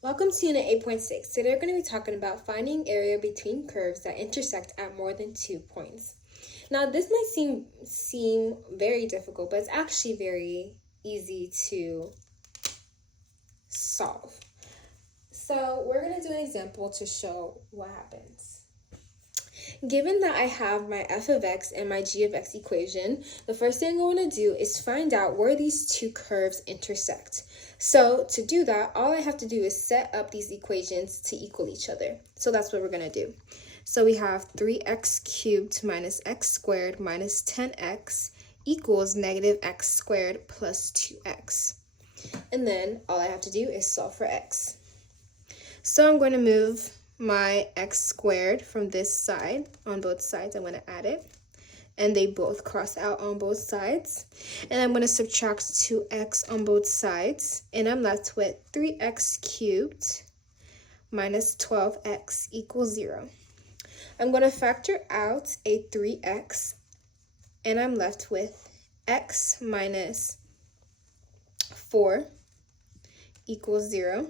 Welcome to Unit 8.6. Today we're going to be talking about finding area between curves that intersect at more than 2 points. Now this might seem very difficult, but it's actually very easy to solve. So we're going to do an example to show what happens. Given that I have my f of x and my g of x equation, the first thing I want to do is find out where these two curves intersect. So to do that, all I have to do is set up these equations to equal each other. So that's what we're going to do. So we have 3x cubed minus x squared minus 10x equals negative x squared plus 2x. And then all I have to do is solve for x. So I'm going to move my x squared from this side on both sides. I'm going to add it, and they both cross out on both sides. And I'm going to subtract 2x on both sides, and I'm left with 3x cubed minus 12x equals 0. I'm going to factor out a 3x, and I'm left with x minus 4 equals 0.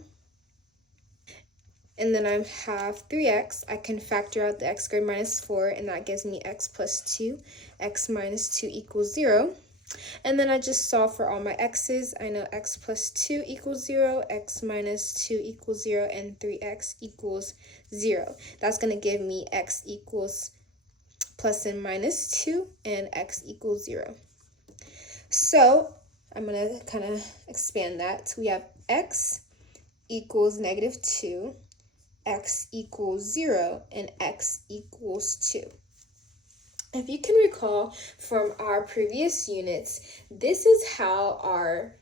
And then I have 3x. I can factor out the x squared minus 4, and that gives me x plus 2. X minus 2 equals 0. And then I just solve for all my x's. I know x plus 2 equals 0, x minus 2 equals 0, and 3x equals 0. That's going to give me x equals plus and minus 2, and x equals 0. So I'm going to kind of expand that. We have x equals negative 2. X equals 0, and x equals 2. If you can recall from our previous units, this is how our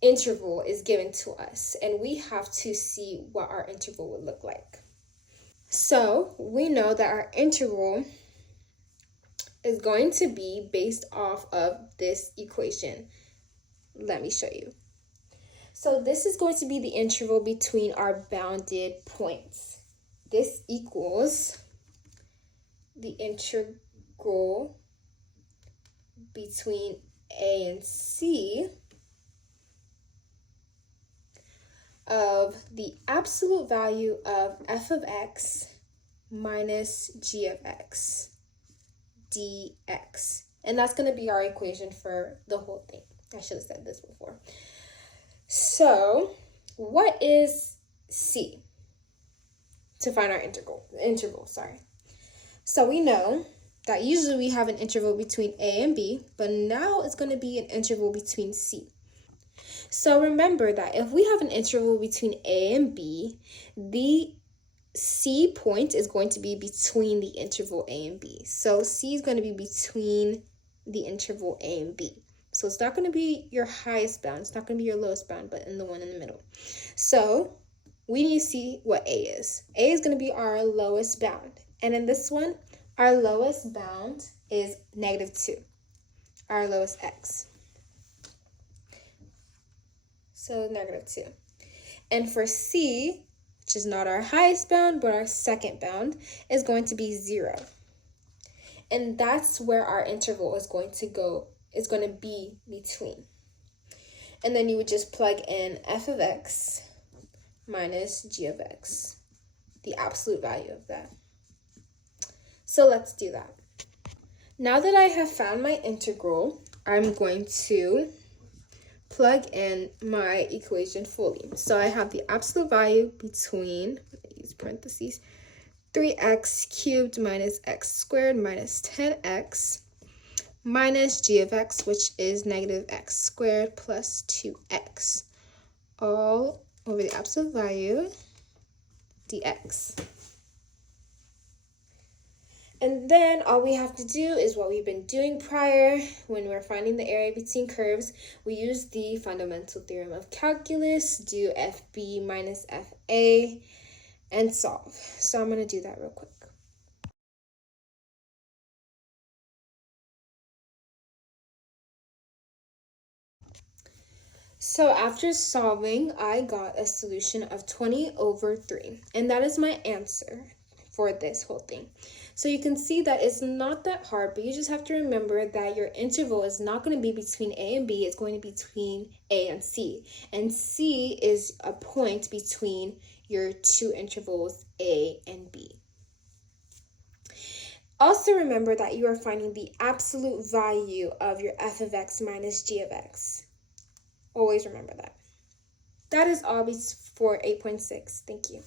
interval is given to us, and we have to see what our interval would look like. So we know that our interval is going to be based off of this equation. Let me show you. So this is going to be the interval between our bounded points. This equals the integral between a and c of the absolute value of f of x minus g of x dx. And that's going to be our equation for the whole thing. I should have said this before. So, what is c to find our interval? So we know that usually we have an interval between a and b, but now it's going to be an interval between c. So remember that if we have an interval between a and b, the c point is going to be between the interval a and b. So c is going to be between the interval a and b. So it's not going to be your highest bound, it's not going to be your lowest bound, but in the one in the middle. So we need to see what a is. A is going to be our lowest bound. And in this one, our lowest bound is negative 2, our lowest x. So negative 2. And for c, which is not our highest bound, but our second bound, is going to be 0. And that's where our interval is going to go. Is going to be between. And then you would just plug in f of x minus g of x, the absolute value of that. So let's do that. Now that I have found my integral, I'm going to plug in my equation fully. So I have the absolute value between, use parentheses, 3x cubed minus x squared minus 10x minus g of x, which is negative x squared plus 2x, all over the absolute value dx. And then all we have to do is what we've been doing prior when we're finding the area between curves. We use the fundamental theorem of calculus, do FB minus FA, and solve. So I'm going to do that real quick. So after solving, I got a solution of 20 over 3, and that is my answer for this whole thing. So you can see that it's not that hard, but you just have to remember that your interval is not going to be between A and B, it's going to be between A and C. And C is a point between your two intervals A and B. Also remember that you are finding the absolute value of your f of x minus g of x. Always remember that. That is all for 8.6. Thank you.